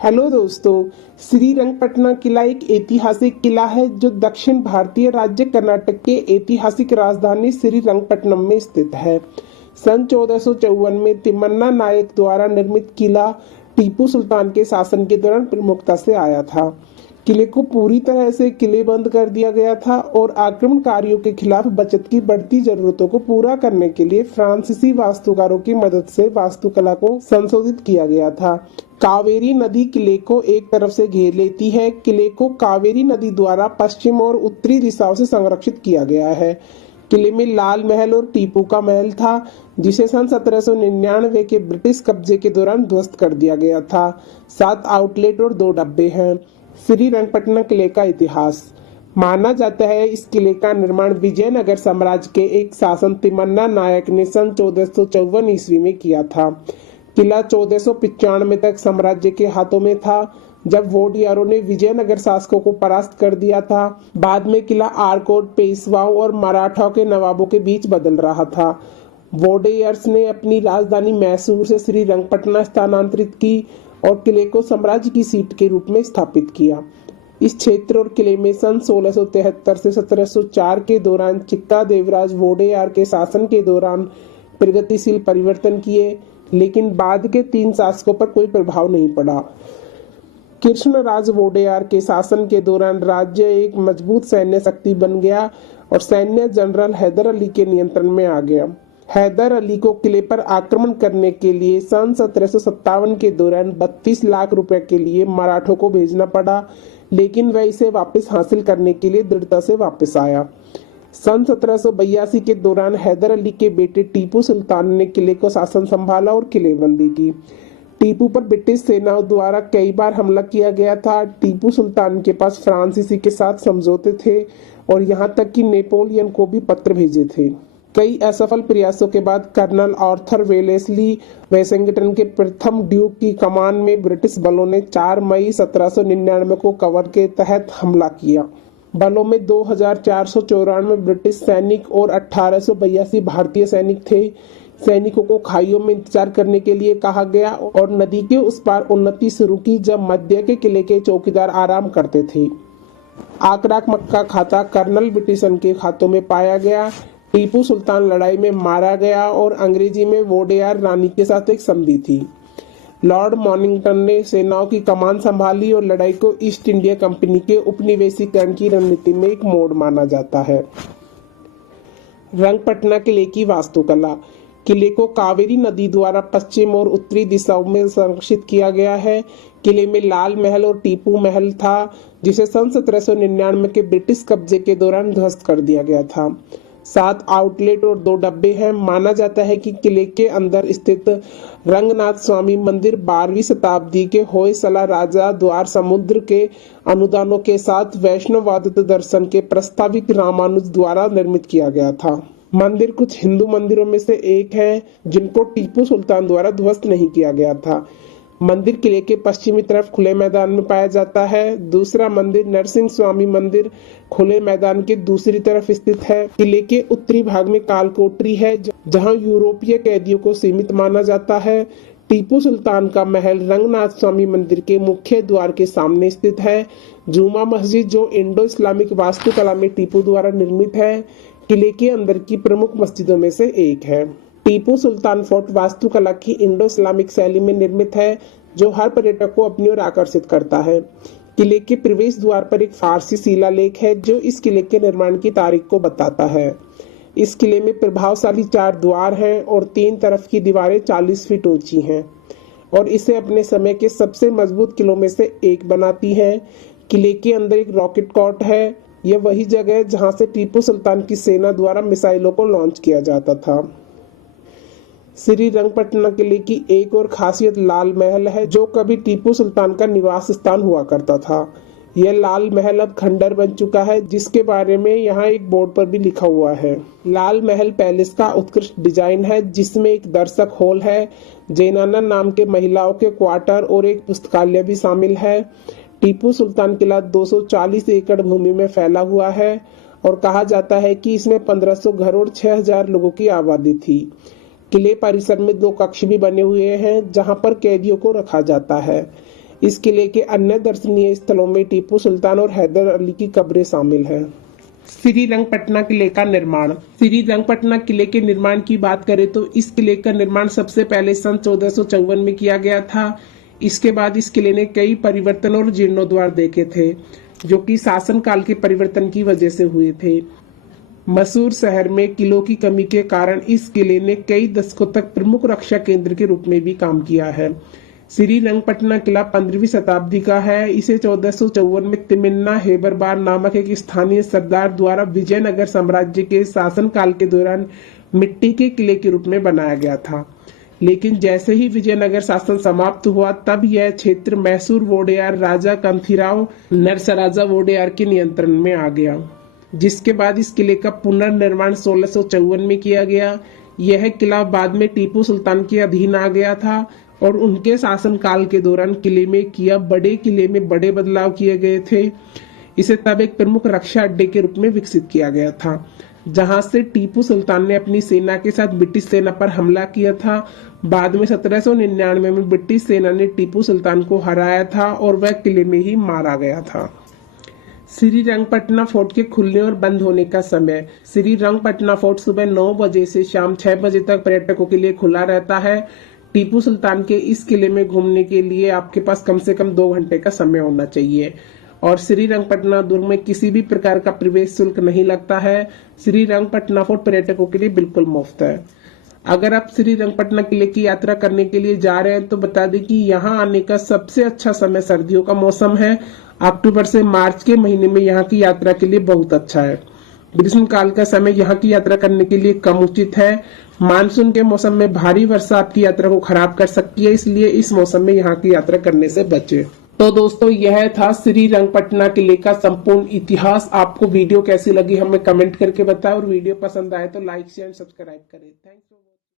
Hello दोस्तों। श्रीरंगपट्टनम किला एक ऐतिहासिक किला है जो दक्षिण भारतीय राज्य कर्नाटक के ऐतिहासिक राजधानी श्रीरंगपट्टनम में स्थित है। सन 1454 में तिम्मन्ना नायक द्वारा निर्मित किला टीपू सुल्तान के शासन के दौरान प्रमुखता से आया था। किले को पूरी तरह से किलेबंद कर दिया गया था और आक्रमणकारियों के खिलाफ बचत की बढ़ती जरूरतों को पूरा करने के लिए फ्रांसीसी वास्तुकारों की मदद से वास्तुकला को संशोधित किया गया था। कावेरी नदी किले को एक तरफ से घेर लेती है। किले को कावेरी नदी द्वारा पश्चिम और उत्तरी दिशाओं से संरक्षित किया गया है। किले में लाल महल और टीपू का महल था, जिसे सन 1799 के ब्रिटिश कब्जे के दौरान ध्वस्त कर दिया गया था। 7 आउटलेट और 2 डब्बे हैं। श्रीरंगपट्टनम किले का इतिहास। माना जाता है इस किले का निर्माण विजयनगर साम्राज्य के एक शासक तिम्मन्ना नायक ने सन 1454 ईस्वी में किया था। किला 1495 तक साम्राज्य के हाथों में था, जब वोडियारों ने विजयनगर शासकों को परास्त कर दिया था। बाद में किला आरकोट, पेशवाओं और मराठाओं के नवाबों के बीच बदल रहा था। वोडेयर्स ने अपनी राजधानी मैसूर से श्रीरंगपट्टनम स्थानांतरित की और किले को साम्राज्य की सीट के रूप में स्थापित किया। इस क्षेत्र और किले में सन 1673 से 1704 के दौरान चिक्का देवराज वोडेयार के शासन के दौरान प्रगतिशील परिवर्तन किए, लेकिन बाद के 3 शासकों पर कोई प्रभाव नहीं पड़ा। कृष्णराज वोडेयार के शासन के दौरान राज्य एक मजबूत सैन्य शक्ति बन गया और सैन्य जनरल हैदर अली के नियंत्रण में आ गया। हैदर अली को किले पर आक्रमण करने के लिए सन 1757 के दौरान 32 लाख रुपए के लिए मराठों को भेजना पड़ा, लेकिन वह इसे वापस हासिल करने के लिए दृढ़ता से वापस आया। सन 1782 के दौरान हैदर अली के बेटे टीपू सुल्तान ने किले को शासन संभाला और किलेबंदी की। टीपू पर ब्रिटिश सेनाओं द्वारा कई बार हमला किया गया था। टीपू सुल्तान के पास फ्रांसीसी के साथ समझौते थे और यहाँ तक कि नेपोलियन को भी पत्र भेजे थे। कई असफल प्रयासों के बाद कर्नल आर्थर वेलेस्ली वेलिंगटन के प्रथम ड्यूक की कमान में ब्रिटिश बलों ने 4 मई 1799 को कवर के तहत हमला किया। बलों में 2494 ब्रिटिश सैनिक और 1882 भारतीय सैनिक थे। सैनिकों को खाइयों में इंतजार करने के लिए कहा गया और नदी के उस पार उन्नति शुरू की, जब मध्य के किले के चौकीदार आराम करते थे। आक्रामक का खाता कर्नल ब्रिटिशन के खातों में पाया गया। टीपू सुल्तान लड़ाई में मारा गया और अंग्रेजी में वोडेयार रानी के साथ एक संधि थी। लॉर्ड मॉनिंगटन ने सेनाओं की कमान संभाली और लड़ाई को ईस्ट इंडिया कंपनी के उपनिवेशीकरण की रणनीति में एक मोड़ माना जाता है। रंगपट्टनम किले की वास्तुकला। किले को कावेरी नदी द्वारा पश्चिम और उत्तरी दिशाओं में संरक्षित किया गया है। किले में लाल महल और टीपू महल था, जिसे सन 1799 के ब्रिटिश कब्जे के दौरान ध्वस्त कर दिया गया था। 7 आउटलेट और 2 डब्बे हैं। माना जाता है कि किले के अंदर स्थित रंगनाथ स्वामी मंदिर 12वीं शताब्दी के होयसला राजा द्वार समुद्र के अनुदानों के साथ वैष्णववाद दर्शन के प्रस्ताविक रामानुज द्वारा निर्मित किया गया था। मंदिर कुछ हिंदू मंदिरों में से एक है जिनको टीपू सुल्तान द्वारा ध्वस्त नहीं किया गया था। मंदिर किले के पश्चिमी तरफ खुले मैदान में पाया जाता है। दूसरा मंदिर नरसिंह स्वामी मंदिर खुले मैदान के दूसरी तरफ स्थित है। किले के उत्तरी भाग में कालकोटरी है, जहां यूरोपीय कैदियों को सीमित माना जाता है। टीपू सुल्तान का महल रंगनाथ स्वामी मंदिर के मुख्य द्वार के सामने स्थित है। जुमा मस्जिद, जो इंडो इस्लामिक वास्तुकला में टीपू द्वारा निर्मित है, किले के अंदर की प्रमुख मस्जिदों में से एक है। टीपू सुल्तान फोर्ट वास्तुकला की इंडो इस्लामिक शैली में निर्मित है, जो हर पर्यटक को अपनी ओर आकर्षित करता है। किले के प्रवेश द्वार पर एक फारसी शिलालेख है, जो इस किले के निर्माण की तारीख को बताता है। इस किले में प्रभावशाली 4 द्वार हैं और 3 तरफ की दीवारें 40 फीट ऊंची हैं और इसे अपने समय के सबसे मजबूत किलों में से एक बनाती है। किले के अंदर एक रॉकेट कोर्ट है। यह वही जगह है जहां से टीपू सुल्तान की सेना द्वारा मिसाइलों को लॉन्च किया जाता था। श्रीरंगपट्टनम किले की एक और खासियत लाल महल है, जो कभी टीपू सुल्तान का निवास स्थान हुआ करता था। यह लाल महल अब खंडर बन चुका है, जिसके बारे में यहाँ एक बोर्ड पर भी लिखा हुआ है। लाल महल पैलेस का उत्कृष्ट डिजाइन है, जिसमें एक दर्शक हॉल है, जैनाना नाम के महिलाओं के क्वार्टर और एक पुस्तकालय भी शामिल है। टीपू सुल्तान किला 240 एकड़ भूमि में फैला हुआ है और कहा जाता है कि इसमें 1500 घर और 6000 लोगों की आबादी थी। किले परिसर में 2 कक्ष भी बने हुए हैं, जहां पर कैदियों को रखा जाता है। इस किले के अन्य दर्शनीय स्थलों में टीपू सुल्तान और हैदर अली की कब्रें शामिल हैं। श्रीरंगपटना किले का निर्माण। श्रीरंगपटना किले के निर्माण की बात करें तो इस किले का निर्माण सबसे पहले सन 1454 में किया गया था। इसके बाद इस किले ने कई परिवर्तन और जीर्णोद्वार देखे थे, जो कि शासनकाल के परिवर्तन की वजह से हुए थे। मैसूर शहर में किलों की कमी के कारण इस किले ने कई दशकों तक प्रमुख रक्षा केंद्र के रूप में भी काम किया है। श्रीरंगपटना किला 15वीं शताब्दी का है। इसे 1454 में तिम्मन्ना हेबरबार नामक एक स्थानीय सरदार द्वारा विजयनगर साम्राज्य के शासनकाल के दौरान मिट्टी के किले के रूप में बनाया गया था। लेकिन जैसे ही विजयनगर शासन समाप्त हुआ, तब यह क्षेत्र मैसूर वोडेयार राजा कांथीराव नरसराजा वोडेयार के नियंत्रण में आ गया, जिसके बाद इस किले का पुनर्निर्माण 1654 में किया गया। यह किला बाद में टीपू सुल्तान के अधीन आ गया था और उनके शासनकाल के दौरान किले में बड़े बदलाव किए गए थे। इसे तब एक प्रमुख रक्षा अड्डे के रूप में विकसित किया गया था, जहां से टीपू सुल्तान ने अपनी सेना के साथ ब्रिटिश सेना पर हमला किया था। बाद में 1799 में ब्रिटिश सेना ने टीपू सुल्तान को हराया था और वह किले में ही मारा गया था। श्रीरंगपटना फोर्ट के खुलने और बंद होने का समय। श्रीरंगपटना फोर्ट सुबह 9 बजे से शाम 6 बजे तक पर्यटकों के लिए खुला रहता है। टीपू सुल्तान के इस किले में घूमने के लिए आपके पास कम से कम 2 घंटे का समय होना चाहिए और श्रीरंगपटना दुर्ग में किसी भी प्रकार का प्रवेश शुल्क नहीं लगता है। श्रीरंगपटना फोर्ट पर्यटकों के लिए बिल्कुल मुफ्त है। अगर आप श्रीरंगपटना किले की यात्रा करने के लिए जा रहे हैं तो बता दें कि यहाँ आने का सबसे अच्छा समय सर्दियों का मौसम है। अक्टूबर से मार्च के महीने में यहाँ की यात्रा के लिए बहुत अच्छा है। ग्रीष्म काल का समय यहाँ की यात्रा करने के लिए कम उचित है। मानसून के मौसम में भारी वर्षा आपकी यात्रा को खराब कर सकती है, इसलिए इस मौसम में यहाँ की यात्रा करने से बचें। तो दोस्तों, यह था श्रीरंगपटना किले का संपूर्ण इतिहास। आपको वीडियो कैसी लगी हमें कमेंट करके बताएं और वीडियो पसंद आए तो लाइक शेयर सब्सक्राइब करें। Thank you.